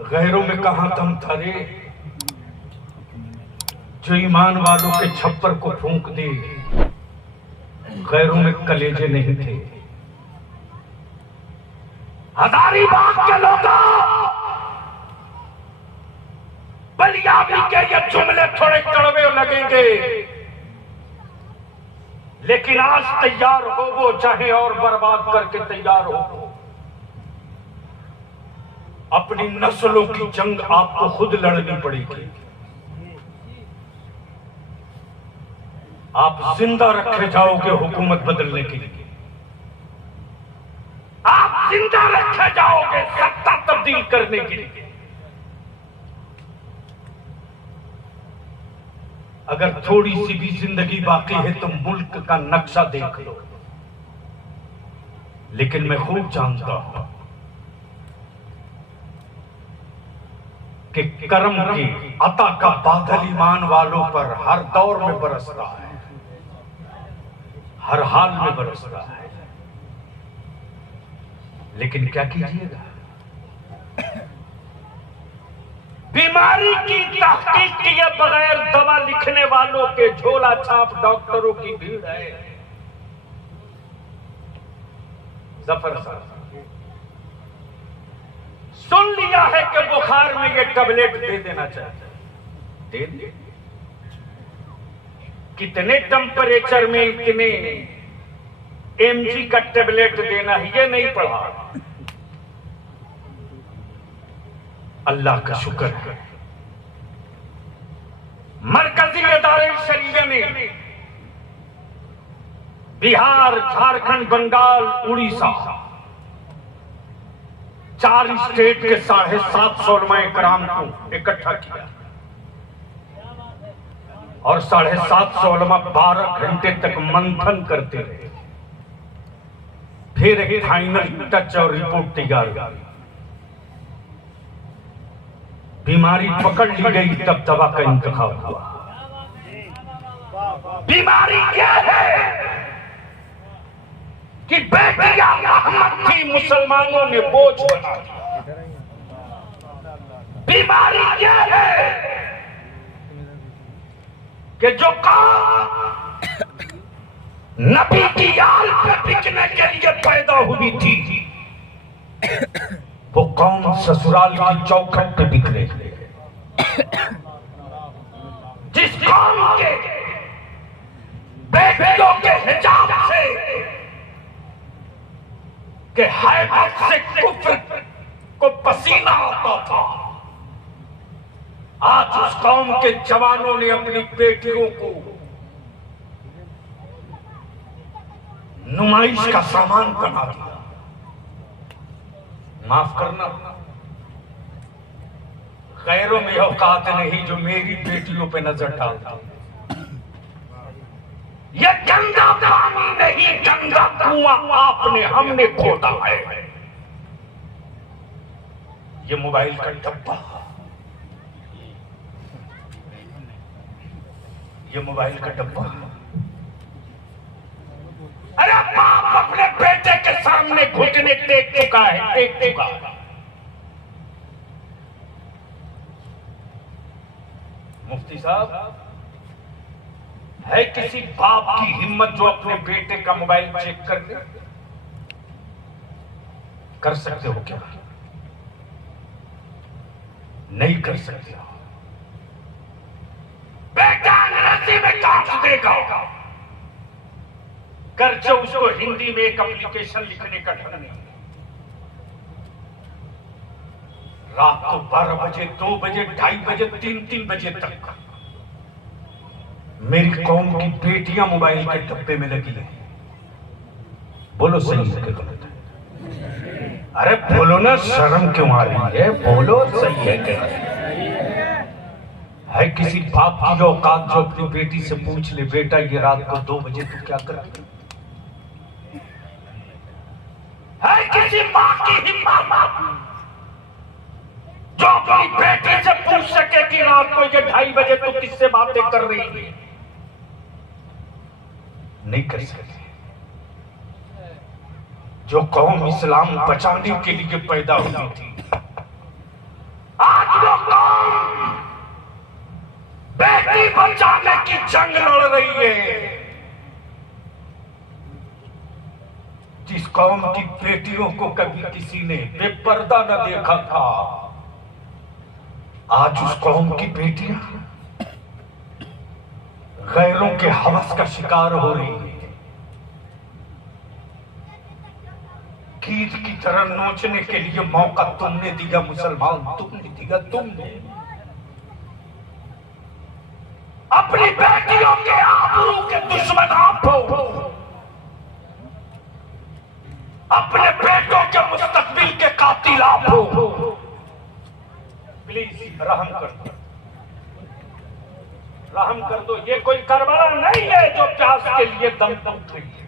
गैरों में कहां दम था रे, जो ईमान वालों के छप्पर को फूंक दे। गैरों में कलेजे नहीं थे। हजारीबाग के लोगों, बलियाबी के ये जुमले थोड़े कड़वे लगेंगे, लेकिन आज तैयार हो वो, चाहे और बर्बाद करके तैयार हो। अपनी नस्लों की जंग आपको खुद लड़नी पड़ेगी। आप जिंदा रखे जाओगे हुकूमत बदलने के लिए, आप जिंदा रखे जाओगे सत्ता तब्दील करने के लिए। अगर थोड़ी सी भी जिंदगी बाकी है तो मुल्क का नक्शा देख लो। लेकिन मैं खूब जानता हूं कि करम की अता का बादल ईमान वालों पर हर दौर में बरसता है, हर हाल में बरसता है। लेकिन क्या कीजिएगा, बीमारी की तहकीक किए बगैर दवा लिखने वालों के झोला छाप डॉक्टरों की भीड़ है। जफर साहब, सुन लिया है कि बुखार में ये टैबलेट दे देना चाहिए, दे दे। कितने टेम्परेचर में इतने एमजी का टैबलेट देना है ये नहीं पढ़ा। अल्लाह का शुक्र है, मरकजी इदारे शरीय ने बिहार, झारखंड, बंगाल, उड़ीसा 4 स्टेट के 750 उलमाए कराम को इकट्ठा किया और 750 उलमा 12 घंटे तक मंथन करते रहे। फिर एक फाइनल टच और रिपोर्ट तैयार हुई। बीमारी पकड़ ली गई तब दवा का इंतखाब हुआ। बीमारी क्या है कि बेटियां अहमद थी, मुसलमानों ने बोझ बना दिया। बीमारी क्या है कि जो काम नबी की आल पे बिकने के लिए पैदा हुई थी, वो कौम ससुराल की चौखट पे बिक रही है। जिस कौम के बेटियों के हिजाब से, के हैबत से कुफ्र को पसीना आता था, आज उस कौम के जवानों ने अपनी बेटियों को नुमाइश का सामान बना दिया। माफ करना, गैरों में औकात नहीं जो मेरी बेटियों पे नजर डालता। ये गंगा पानी नहीं, गंगा कुआं आपने हमने खोदा है। ये मोबाइल का डब्बा, ये मोबाइल का डब्बा। अरे बाप अपने बेटे के सामने घुटने टेक चुका है, टेक चुका है। मुफ्ती साहब, है किसी बाप की हिम्मत जो अपने बेटे का मोबाइल चेक कर ले? कर सकते हो क्या? नहीं कर सकते हो। बेटा अंग्रेजी में काट देगा, कर जो उसको हिंदी में एक एप्लीकेशन लिखने का ढंग नहीं। रात को 12 बजे, 2 बजे, 2:30 बजे, 3 बजे तक मेरी कौम की बेटियां मोबाइल के डब्बे में लगी है। बोलो सही है कि गलत है? अरे बोलो ना, शर्म क्यों आ रही है? बोलो सही है कि है किसी बाप की औकात जो अपनी बेटी से पूछ ले, बेटा ये रात को 2 बजे तू क्या कर? है किसी मां की हिम्मत जो अपनी बेटी से पूछ सके कि रात को ये 2:30 बजे तू किससे बातें कर रही है? नहीं कर सकते। जो कौम इस्लाम बचाने के लिए पैदा हुई थी, रही है। जिस कौम की बेटियों को कभी किसी ने बेपर्दा न देखा था, आज उस कौम की बेटियां गैरों के हवस का शिकार हो रही है। कीट की तरह नोचने के लिए मौका तुमने दिया मुसलमान, तुमने दिया। तुमने अपनी बेटियों के आबरू के दुश्मन आप हो, अपने बेटों के मुस्तकबिल के कातिल आप हो। प्लीज रहम कर दो, रहम कर दो। ये कोई करबला नहीं है जो प्यास के लिए दम तोड़ रही है।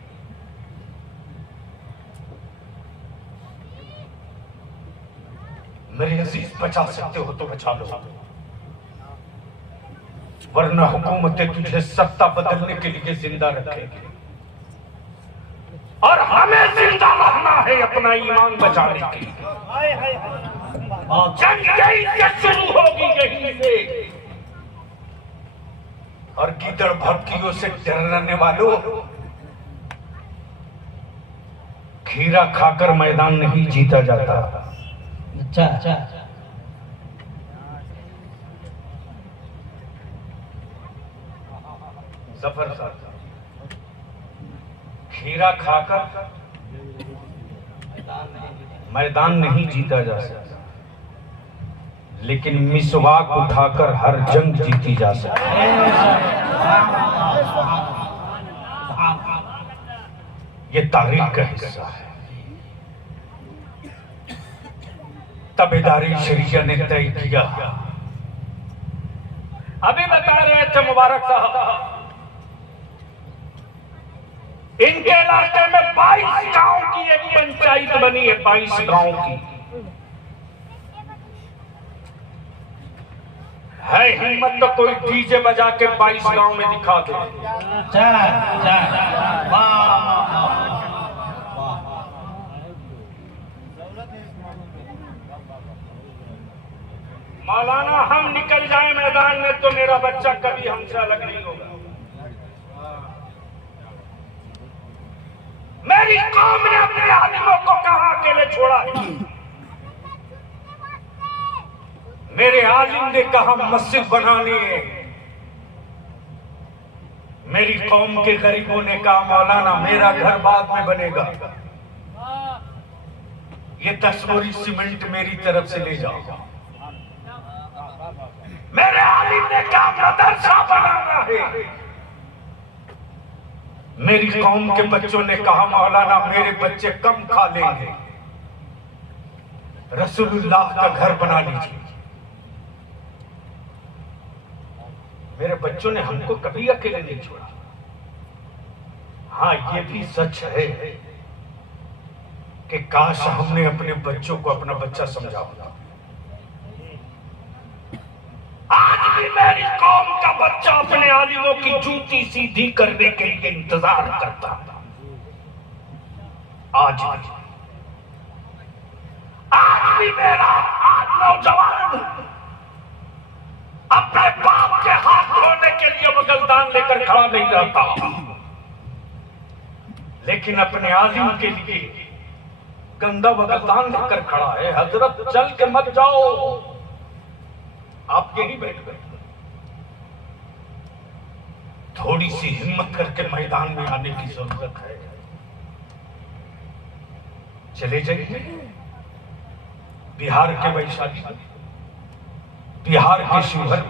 मेरे अजीज, बचा सकते हो तो बचा लो, वरना हुकूमतें तुझे सत्ता बदलने के लिए जिंदा रखेंगे और हमें जिंदा रहना है अपना ईमान बचाने के लिए। जंग यहीं से शुरू होगी, यहीं से। और गीदड़ भक्तियों से डरने वालों, खीरा खाकर मैदान नहीं जीता जाता। अच्छा जफर साहब, खीरा खाकर मैदान नहीं जीता जा सकता, लेकिन मिसवाक उठाकर हर जंग जीती जा सकती है। ये तारीख का हिस्सा है। तबेदारी शरीया ने तय किया। अभी बता रहे थे मुबारक साहब, इनके इलाके में 22 गांव की एक पंचायत बनी है। 22 गांव की है हिम्मत तो कोई डीजे बजा के 22 गांव में दिखा दे। मौलाना, हम निकल जाए मैदान में तो मेरा बच्चा कभी हमसे अलग नहीं होगा। मेरी कौम ने अपने आलिमों को कहां अकेले छोड़ा है? मेरे आलिम ने कहा मस्जिद बनानी है। मेरी कौम के गरीबों ने कहा मौलाना मेरा घर बाद में बनेगा, ये 10 बोरी सीमेंट मेरी तरफ से ले जाओ। मेरे आलिम ने कहा मदरसा बनाना है। मेरी कौम के बच्चों ने कहा मौलाना मेरे बच्चे कम खा लेंगे, रसूलुल्लाह का घर बना लीजिए। मेरे बच्चों ने हमको कभी अकेले नहीं छोड़ा। हाँ, ये भी सच है कि काश हमने अपने बच्चों को अपना बच्चा समझा होता। आज भी मेरी कौम का बच्चा अपने आलिमों की जूती सीधी करने के लिए इंतजार करता था। आज भी मेरा नौजवान अपने बाप के हाथ धोने के लिए बगलदान लेकर खड़ा नहीं रहता, लेकिन अपने आलिम के लिए गंदा बगलदान लेकर खड़ा है। हजरत चल के मत जाओ, आप यही बैठ गए। थोड़ी सी हिम्मत करके मैदान में आने की जरूरत है। चले जाइए बिहार के वैशाली, बिहार के शिवहर,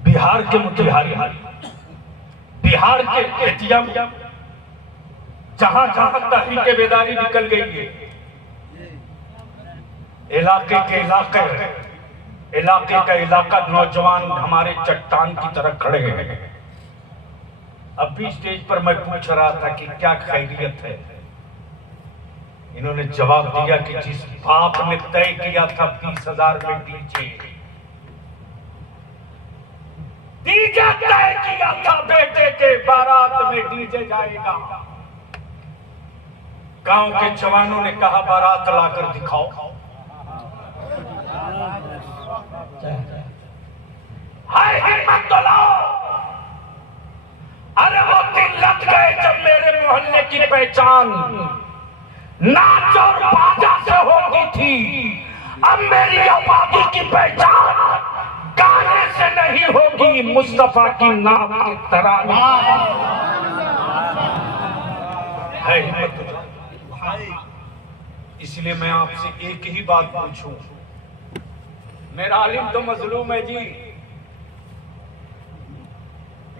बिहार के मोतिहारी, बिहार के बेतिया, जहां जहां तहरीक बेदारी निकल गई है, इलाके के इलाके का इलाका नौजवान हमारे चट्टान की तरह खड़े हैं। अब भी स्टेज पर मैं पूछ रहा था कि क्या खैरियत है। इन्होंने जवाब दिया कि जिस बाप ने तय किया था 20,000 में डीजे तय किया था, बेटे के बारात में डीजे जाएगा। गांव के जवानों ने कहा बारात लाकर दिखाओ। हाय हिम्मत तो लाओ। पहचान नाच और बाजा से होती थी, अब मेरी आबादी की पहचान गाने से नहीं होगी, मुस्तफा की नाम की तरह है हिम्मत। इसलिए मैं आपसे एक ही बात पूछूं, मेरा आलिम तो मजलूम है जी,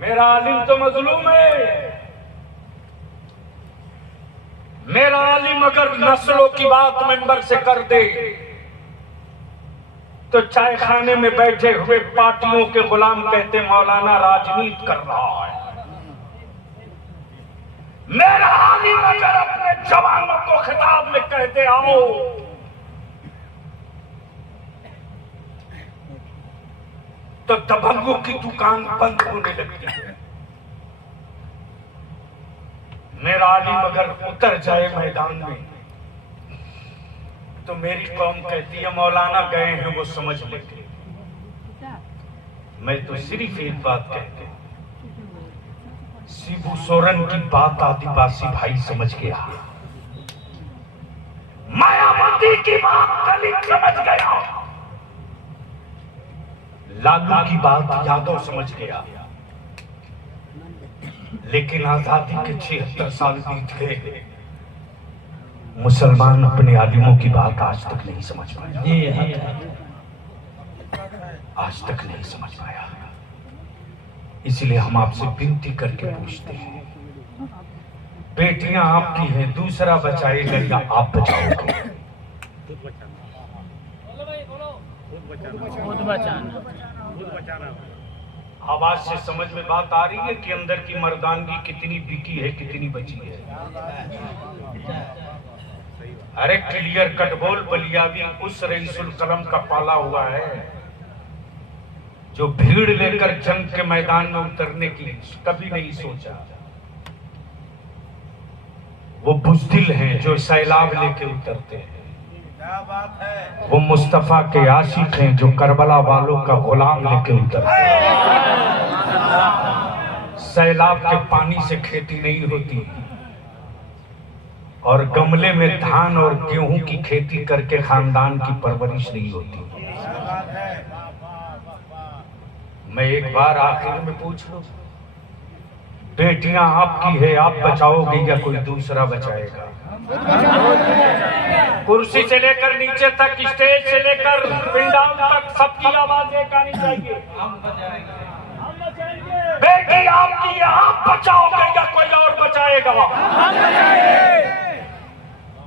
मेरा आलिम तो मजलूम है। मेरा आलिम अगर नस्लों की बात मेंबर से कर दे तो चाय खाने में बैठे हुए पार्टियों के गुलाम कहते मौलाना राजनीति कर रहा है। मेरा आलिम अगर अपने जवानों को खिताब में कहते आओ तो दबंगों की दुकान बंद होने लगती है। मेरा आलिम अगर उतर जाए मैदान में तो मेरी कौम कहती है मौलाना गए हैं वो समझ लेते। मैं तो सिर्फ एक बात कहती हूं, शिबू सोरेन की बात आदिवासी भाई समझ गया, मायावती की बात दलित समझ गया, लालू की बात यादव समझ गया, लेकिन आजादी के 76 साल बीत गए, मुसलमान अपने आलिमों की बात आज तक नहीं समझ पाया, आज तक नहीं समझ पाया। इसलिए हम आपसे विनती करके पूछते हैं, बेटियां आपकी हैं, दूसरा बचाएगा या आप बचाओगे? खुद बचाना। आवाज से समझ में बात आ रही है कि अंदर की मर्दानगी कितनी बिकी है, कितनी बची है? अरे क्लियर कट बोल, बलियावी उस रईसुल कलम का पाला हुआ है जो भीड़ लेकर जंग के मैदान में उतरने की कभी नहीं सोचा। वो बुज़दिल हैं जो सैलाब लेके उतरते हैं। क्या बात है? वो मुस्तफा के आशिक हैं जो करबला वालों का गुलाम लेके उतरते हैं। सैलाब के पानी से खेती नहीं होती और गमले में धान और गेहूं की खेती करके खानदान की परवरिश नहीं होती। क्या बात है? मैं एक बार आखिर में पूछ लूं, बेटियां आपकी है, आप बचाओगे या कोई दूसरा बचाएगा? कुर्सी से लेकर नीचे तक, स्टेज से लेकर पिंडाल तक सबकी आवाज एक आनी चाहिए। बेटी आपकी है, आप बचाओगे या कोई और बचाएगा?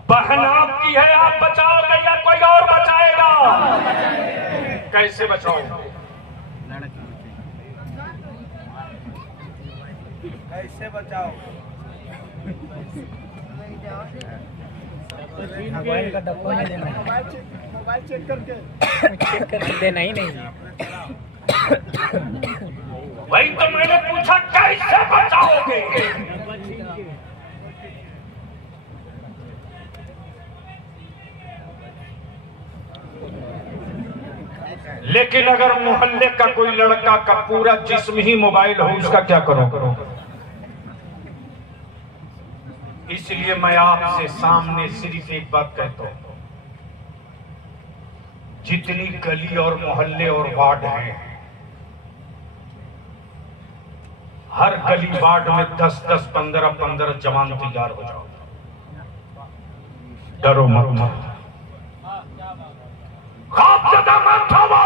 बहन आपकी है, आप बचाओगे या कोई और बचाएगा? कैसे बचाओगे? कैसे बचाओ? मोबाइल का डब्बा नहीं देना, मोबाइल चेक करके चेक करके देना ही नहीं। वही तो मैंने पूछा, कैसे बचाओगे? लेकिन अगर मोहल्ले का कोई लड़का का पूरा जिस्म ही मोबाइल हो, उसका क्या करो? इसलिए मैं आपसे सामने सिर्फ एक बात कहता हूं, जितनी गली और मोहल्ले और वार्ड हैं, हर गली वार्ड में 10-10, 15-15 जवान तैयार हो जाओ। डरो मत, खौफजदा मत हो।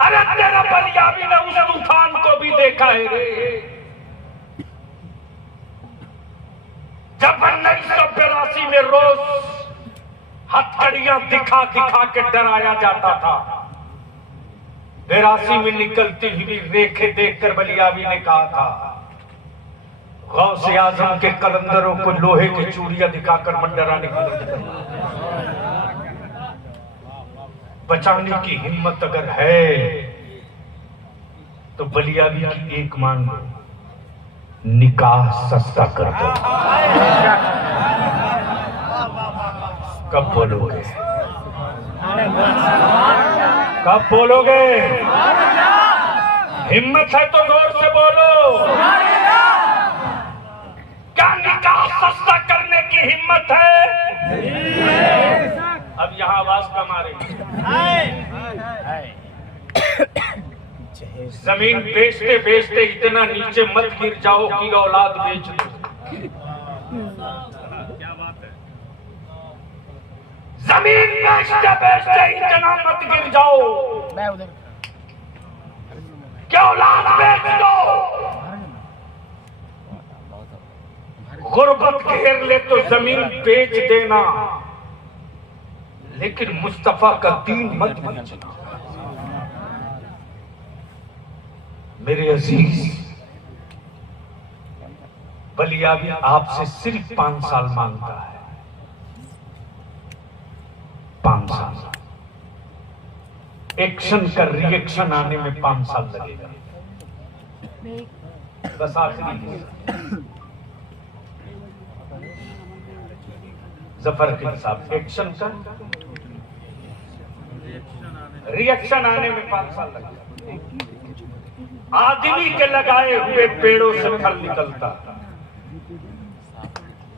अरे तेरा बलियावी ने उस तूफान को भी देखा है रे, जब 1982 में रोज हथकड़ियां दिखा दिखा के डराया जाता था। 82 में निकलती हुई रेखे देखकर बलियावी ने कहा था, गौसे आजम के कलंदरों को लोहे की चूड़ियां दिखाकर मत डराने की, बचाने की हिम्मत अगर है तो बलियावी की एक मांग, निकाह सस्ता कर दो। कब बोलोगे? कब बोलोगे? हिम्मत है तो जोर से बोलो। सस्ता करने की हिम्मत है? अब यहाँ आवाज कम आ रही है। जमीन बेचते बेचते इतना नीचे मत गिर जाओ कि औलाद बेच दो। क्या बात है? जमीन बेचते बेचते इतना मत गिर जाओ कि औलाद बेच दो। गुर्बत घेर ले तो जमीन बेच देना, लेकिन मुस्तफा का दीन मत बेचना। मेरे अजीज, बलियावी आपसे सिर्फ 5 साल मांगता है। 5 साल। एक्शन का रिएक्शन आने में 5 साल लगेगा। बस आखिरी जफर के साहब, एक्शन का रिएक्शन आने में 5 साल लगेगा। आदमी के लगाए हुए पेड़ों से फल निकलता,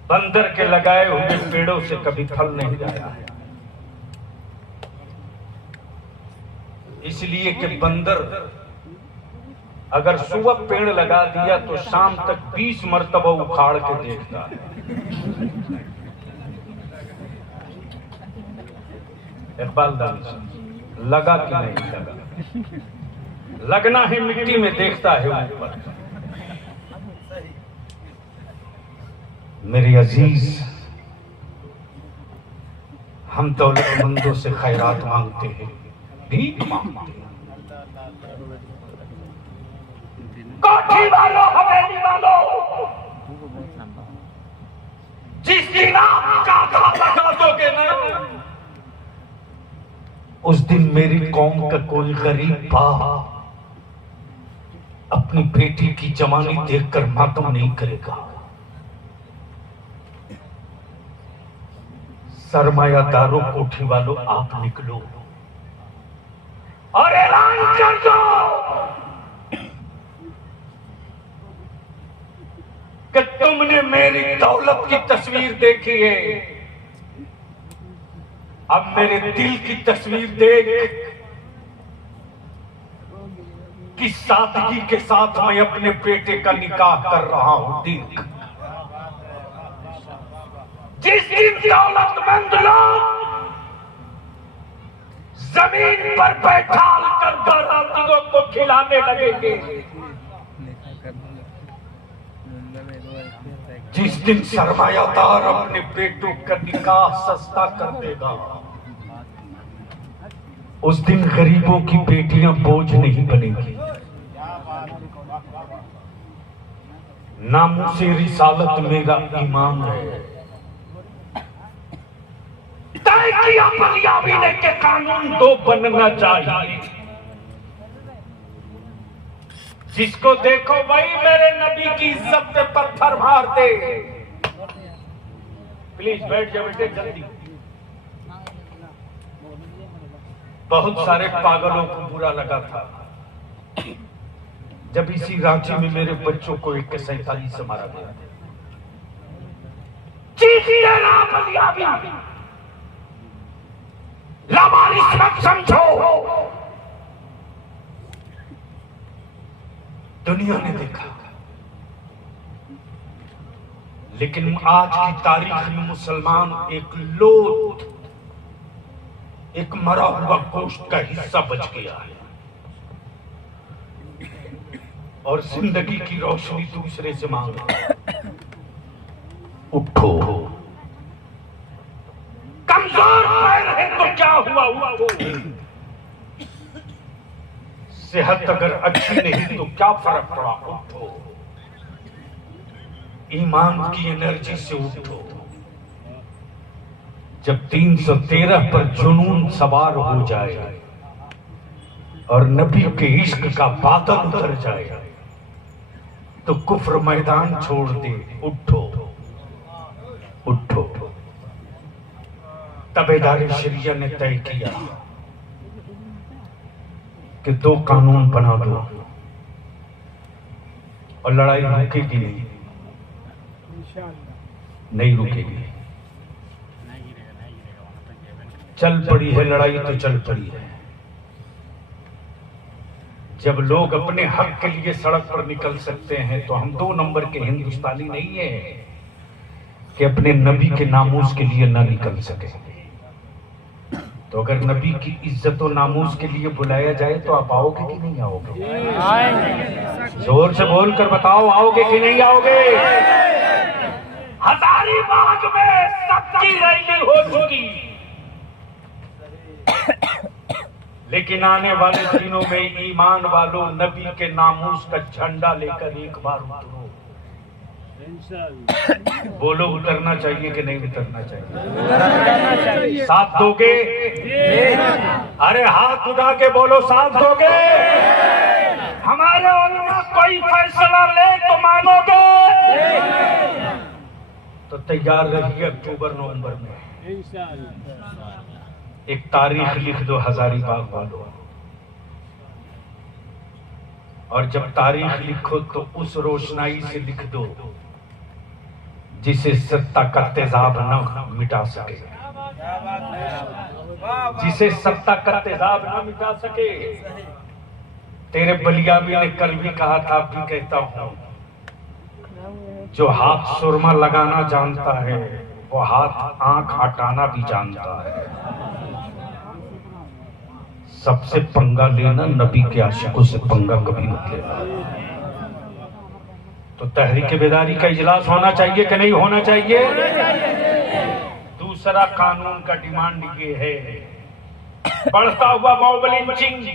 बंदर के लगाए हुए पेड़ों से कभी फल नहीं आया है। इसलिए कि बंदर अगर सुबह पेड़ लगा दिया तो शाम तक 20 मरतबा उखाड़ के देखता है। इकबाल दानी लगा कि नहीं लगा? लगना है मिट्टी में, देखता है ऊपर। मेरे अजीज, हम दौलतमंदों से खैरात मांगते हैं, भीख मांगते हैं। कोठी वालों, हवेली वालों, जिस दिन आप काका लगा दोगे ना, उस दिन मेरी कौम का कोई गरीब बाप अपनी बेटी की जवानी देखकर मातम नहीं करेगा। सरमायादारों, कोठी वालों, आप निकलो और ऐलान कर दो कि तुमने मेरी दौलत की तस्वीर देखी है, अब मेरे दिल की तस्वीर देख कि सादगी के साथ मैं अपने बेटे का निकाह कर रहा हूं। देख, जिस दिन दौलतमंद लोग जमीन पर बैठाल कर बारातियों को खिलाने लगेंगे, जिस दिन सरमायादार अपने बेटों का निकाह सस्ता कर देगा, उस दिन गरीबों की बेटियां बोझ नहीं बनेंगी। नामूसे रिसालत मेरा ईमान है। तय किया बलियावी ने के कानून 2 बनना चाहिए। जिसको देखो वही मेरे नबी की इज्जत पे पत्थर मार दे। प्लीज बैठ जाओ बेटे, जल्दी। बहुत सारे पागलों को बुरा लगा था जब इसी रांची में मेरे बच्चों को 147 से मारा गया। लावारिस मत समझो। दुनिया ने देखा, लेकिन आज की तारीख में मुसलमान एक लोथ, एक मरा हुआ गोश्त का हिस्सा बच गया है और जिंदगी की रोशनी दूसरे से मांग रहा है। उठो, कमजोर पैर है तो क्या हुआ, उठो। सेहत अगर अच्छी नहीं तो क्या फर्क पड़ा, उठो। ईमान की एनर्जी से उठो। जब 313 पर जुनून सवार हो जाए और नबी के इश्क का बादल उतर जाए तो कुफ्र मैदान छोड़ दे। उठो, उठो। तबेदारी शरिया ने तय किया कि 2 कानून बना दो और लड़ाई रुकेगी नहीं। नहीं रुकेगी। चल पड़ी है लड़ाई तो चल पड़ी है। जब लोग अपने हक के लिए सड़क पर निकल सकते हैं तो हम 2 नंबर के हिंदुस्तानी नहीं है कि अपने नबी के नामूस के लिए ना निकल सके। तो अगर नबी की इज्जत और नामूस के लिए बुलाया जाए तो आप आओगे कि नहीं आओगे? जोर से बोल कर बताओ, आओगे कि नहीं आओगे? हजारीबाग में सबकी रैली हो चुकी, लेकिन आने वाले दिनों में ईमान वालों नबी के नामूस का झंडा लेकर एक बार उतरो। बोलो, उतरना चाहिए कि नहीं उतरना चाहिए? साथ दोगे? अरे हाथ उठा के बोलो, साथ दोगे? हमारे उलमा कोई फैसला ले तो मानोगे? तो तैयार रहिए, अक्टूबर नवंबर में एक तारीख लिख दो हजारीबाग वालों, और जब तारीख लिखो तो उस रोशनाई से लिख दो जिसे सत्ता का तेजाब न मिटा सके, जिसे सत्ता का तेजाब न मिटा सके। तेरे बलियामी ने कल भी कहा था, अब भी कहता हूं, जो हाथ सुरमा लगाना जानता है वो हाथ आंख हटाना भी जानता है। सबसे पंगा लेना, नबी के आशिकों से पंगा कभी मत लेना। तो तहरीक बेदारी का इजलास होना चाहिए कि नहीं होना चाहिए? दूसरा कानून का डिमांड ये है, बढ़ता हुआ मॉब लिंचिंग।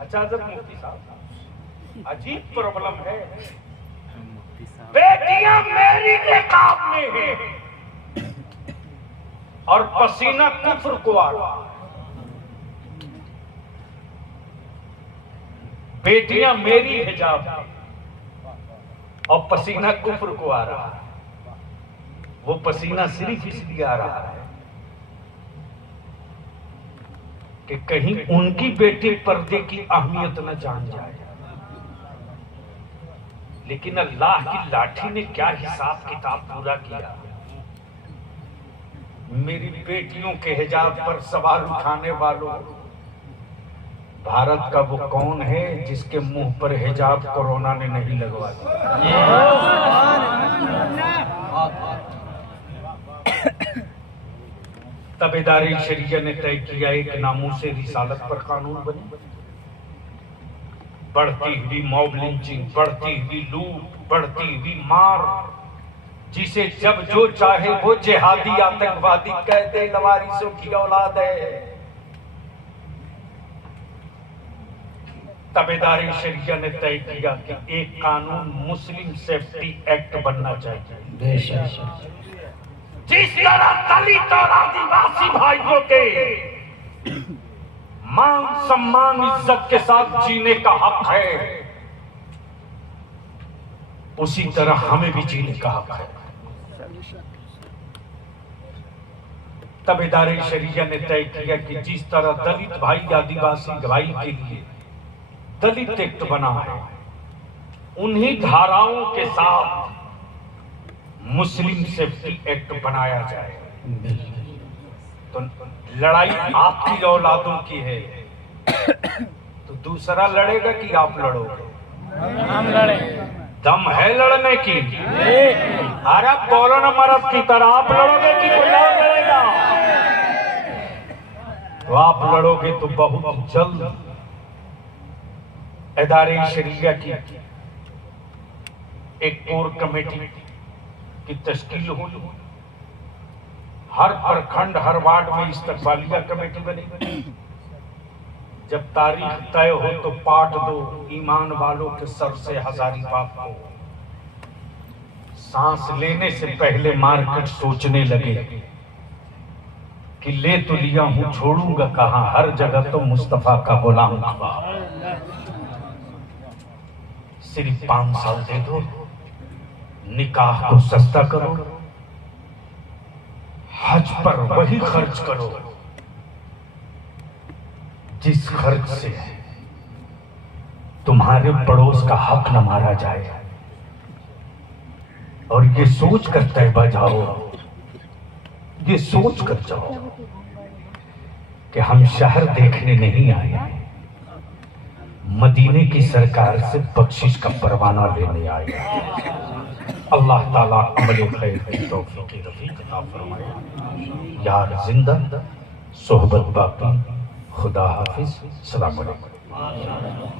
अच्छा जब मुफ्ती साहब, अजीब प्रॉब्लम है, बेटियां मेरी निकाब में है और पसीना कुफ्र को आ रहा। बेटियां मेरी हिजाब और पसीना कुफ्र को आ रहा है। वो पसीना सिर्फ इसलिए आ रहा है कि कहीं उनकी बेटी पर्दे की अहमियत न जान जाए। लेकिन अल्लाह की लाठी ने क्या हिसाब किताब पूरा किया। मेरी बेटियों के हिजाब पर सवाल उठाने वालों, भारत का वो कौन है जिसके मुंह पर हिजाब कोरोना ने नहीं लगवा दिया? तबेदारी शरिया ने तय किया एक नामूसे रिसालत पर कानून बने। बढ़ती हुई मॉब लिंचिंग, बढ़ती हुई लूट, बढ़ती हुई मार, जिसे जब जो चाहे वो जिहादी आतंकवादी कह दे, लवारिसों की औलाद है। तबेदारी शरिया ने तय किया कि एक कानून मुस्लिम सेफ्टी एक्ट बनना चाहिए। जिस तरह दलित और आदिवासी भाइयों के मान सम्मान इज्जत के साथ जीने का हक है, उसी तरह हमें भी जीने का हक है। तबेदारी शरिया ने तय किया कि जिस तरह दलित भाई आदिवासी भाई के लिए दलित एक्ट बना है, उन्हीं धाराओं के साथ मुस्लिम सेफ्टी एक्ट बनाया जाए। तो लड़ाई आपकी औलादों की है, तो दूसरा लड़ेगा कि आप लड़ोगे? हम लड़े। दम है लड़ने की? अरे बोलो ना मर्द की तरह, आप लड़ोगे कि कोई और लड़ेगा? तो आप लड़ोगे तो बहुत जल्द इदारे शरिया की एक कोर कमेटी की तश्कील होगी। हर प्रखंड, हर वार्ड में इस्तकबालिया कमेटी बनेगी। जब तारीख तय हो तो पाठ दो ईमान वालों के सर से हजारीबाग को। सांस लेने से पहले मार्केट सोचने लगे कि ले तो लिया हूं, छोड़ूंगा कहां, हर जगह तो मुस्तफा का गुलाम हुआ। सिर्फ 5 साल दे दो, निकाह को सस्ता करो, हज पर वही खर्च करो जिस खर्च से तुम्हारे पड़ोस का हक न मारा जाए। और ये सोच कर तैबा जाओ, ये सोच कर जाओ कि हम शहर देखने नहीं आए, मदीने की सरकार से बख्शिश का परवाना लेने आए। अल्लाह ताला अमल खैर की तौफीक रफीक अता फरमाए। यार जिंदा सोहबत बाकी, खुदा हाफिज, सलाम अलैकुम।